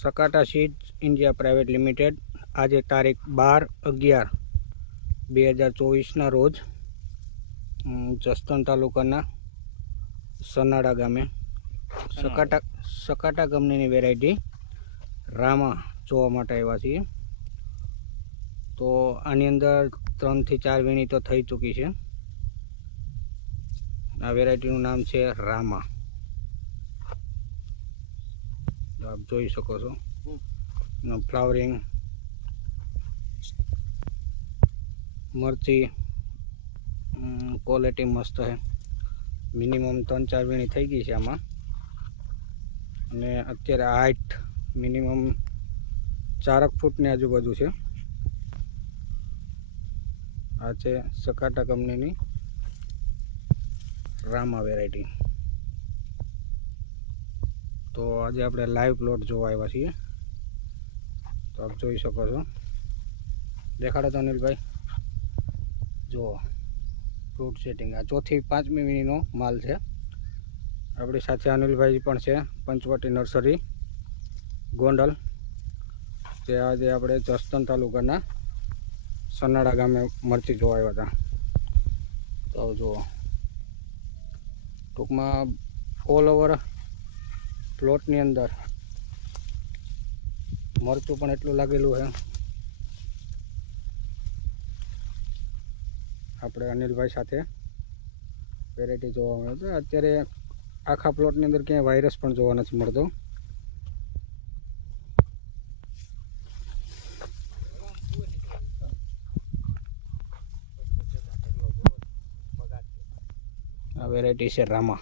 સકાટા seeds India private limited આજે તારીખ 12/11/2024ના રોજ જસદણ તાલુકાના સનાડા ગામે સકાટા કંપનીની વેરાયટી રામા જોવા માટે આવ્યા છીએ। તો આની અંદર 3 થી 4 વીણી તો થઈ ચૂકી છે। આ વેરાયટીનું નામ છે રામા। आप જોઈ શકો છો ફ્લાવરિંગ મરચી ક્વોલિટી મસ્ત છે। મિનિમમ 3-4 વીણી થઈ ગઈ છે આમાં, અને અત્યારે હાઈટ મિનિમમ 4 ફૂટની આજુબાજુ છે। આ છે સકાટા કંપનીની રામા વેરાયટી। તો આજે આપણે લાઈવ પ્લોટ જોવા આવ્યા છીએ। તો આપ જોઈ શકો છો, દેખાડો તો અનિલભાઈ, જો ફ્રૂટ સેટિંગ આ 4 થી 5મી વીણીનો માલ છે। આપણી સાથે અનિલભાઈ પણ છે, પંચવટી નર્સરી ગોંડલ, જે આજે આપણે જસદણ તાલુકાના સનાડા ગામે મરચી જોવા આવ્યા હતા। તો જુઓ, ટૂંકમાં ઓલ ઓવર પ્લોટની અંદર મરચું પણ એટલું લાગેલું છે। આપણે અનિલભાઈ સાથે વેરાયટી જોવા મળે છે। અત્યારે આખા પ્લોટની અંદર ક્યાંય વાયરસ પણ જોવા નથી મળતો। આ વેરાયટી છે રામા।